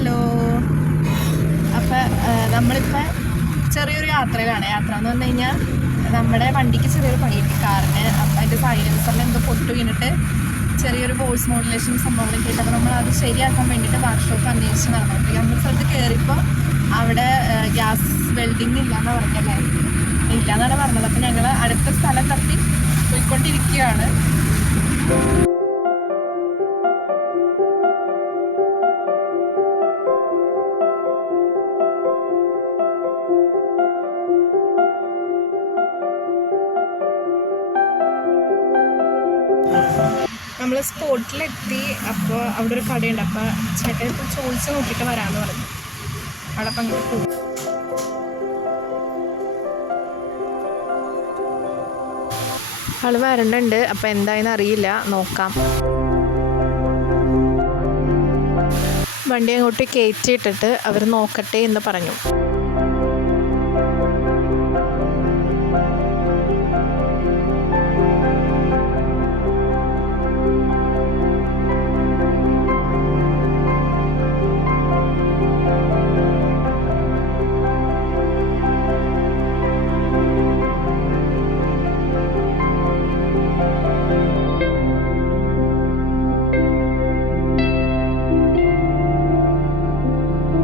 Hello. അപ്പം നമ്മളിപ്പോൾ ചെറിയൊരു യാത്രയിലാണ്. യാത്ര എന്ന് പറഞ്ഞു കഴിഞ്ഞാൽ നമ്മുടെ വണ്ടിക്ക് ചെറിയൊരു പണിയിട്ട് കാറിന്. അപ്പം അതിൻ്റെ സൈലൻസറിൽ എന്തോ പൊട്ട് വീണിട്ട് ചെറിയൊരു വോയിസ് മോഡുലേഷൻ സംഭവങ്ങളും കേട്ടപ്പോൾ നമ്മൾ അത് ശരിയാക്കാൻ വേണ്ടിയിട്ട് വർക്ക്ഷോപ്പ് അന്വേഷിച്ച് നടന്നു. നമ്മൾ സ്ഥലത്ത് കയറിയപ്പോൾ അവിടെ ഗ്യാസ് വെൽഡിങ് ഇല്ലയെന്നാണ് പറഞ്ഞല്ലേ, ഇല്ലയെന്നാണ് പറഞ്ഞത്. അപ്പം ഞങ്ങൾ അടുത്ത സ്ഥലം തപ്പി പോയിക്കൊണ്ടിരിക്കുകയാണ്. നമ്മൾ സ്പോട്ടിലെത്തി. അപ്പോൾ അവിടെ ഒരു കടയുണ്ട്. അപ്പോൾ ചേട്ടൻ ഇപ്പോൾ ചോദിച്ച് നോക്കിയിട്ട് വരാമെന്ന് പറഞ്ഞു. അവിടെ അപ്പം അങ്ങോട്ട് പോകും. ആൾ വരണ്ടുണ്ട്. അപ്പം എന്തായെന്ന് അറിയില്ല, നോക്കാം. വണ്ടി അങ്ങോട്ട് കയറ്റിയിട്ടിട്ട് അവർ നോക്കട്ടെ എന്ന് പറഞ്ഞു.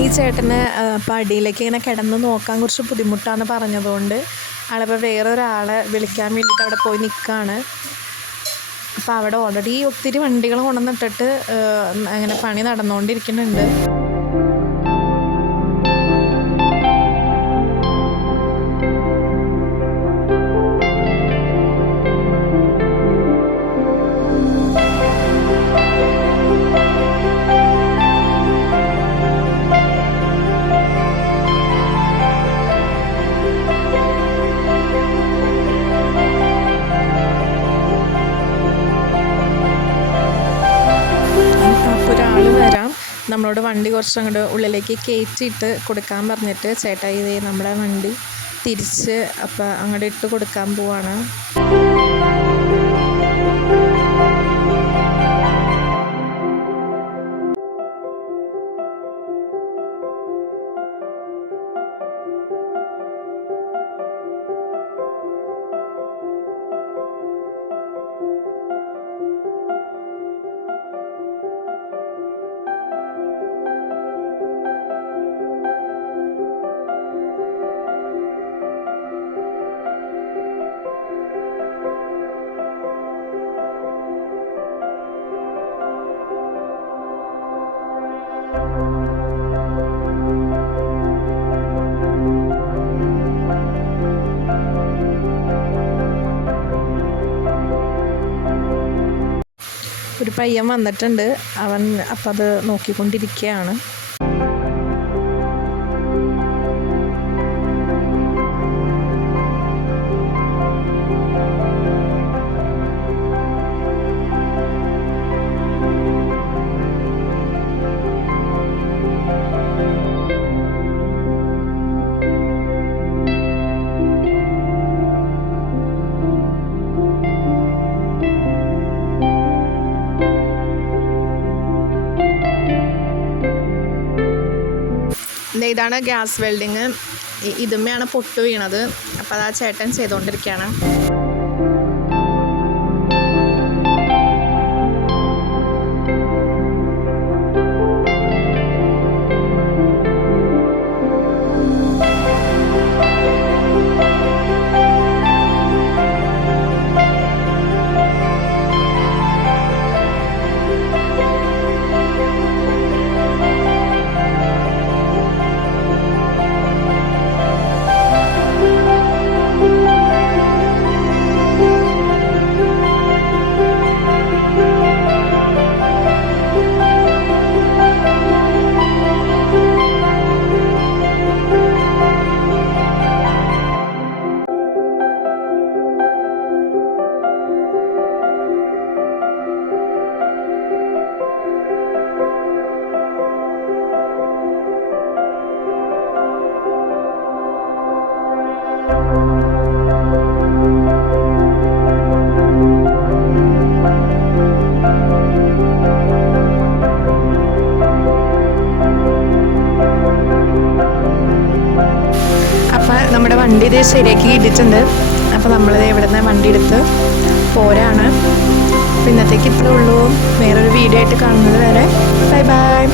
ഈ ചേട്ടന് അപ്പം അടിയിലേക്ക് ഇങ്ങനെ കിടന്ന് നോക്കാൻ കുറച്ച് ബുദ്ധിമുട്ടാണെന്ന് പറഞ്ഞതുകൊണ്ട് ആളിപ്പോൾ വേറൊരാളെ വിളിക്കാൻ വേണ്ടിയിട്ട് അവിടെ പോയി നിൽക്കുകയാണ്. അപ്പോൾ അവിടെ ഓൾറെഡി ഒത്തിരി വണ്ടികൾ കൊണ്ടുവന്നിട്ടിട്ട് അങ്ങനെ പണി നടന്നുകൊണ്ടിരിക്കുന്നുണ്ട്. നമ്മളോട് വണ്ടി കുറച്ച് അങ്ങോട്ട് ഉള്ളിലേക്ക് കയറ്റിയിട്ട് കൊടുക്കാൻ പറഞ്ഞിട്ട് ചേട്ടാ ഇതേ നമ്മുടെ വണ്ടി തിരിച്ച് അപ്പം അങ്ങോട്ട് ഇട്ട് കൊടുക്കാൻ പോവാണ്. ഒരു പയ്യൻ വന്നിട്ടുണ്ട്. അവൻ അപ്പം അത് നോക്കിക്കൊണ്ടിരിക്കുകയാണ്. ഇതാണ് ഗ്യാസ് വെൽഡിങ്. ഇതുമ്മയാണ് പൊട്ട് വീണത്. അപ്പോൾ അത് ആ ചേട്ടൻ ചെയ്തുകൊണ്ടിരിക്കുകയാണ്. വണ്ടി ഇത് ശരിയാക്കി ഇട്ടിട്ടുണ്ട്. അപ്പോൾ നമ്മളിത് ഇവിടെ നിന്ന് വണ്ടി എടുത്ത് പോരാണ്. അപ്പോൾ ഇന്നത്തേക്ക് ഇത്രേ ഉള്ളൂ. വേറൊരു വീഡിയോ ആയിട്ട് കാണുന്നത് വരെ ബൈ ബൈ.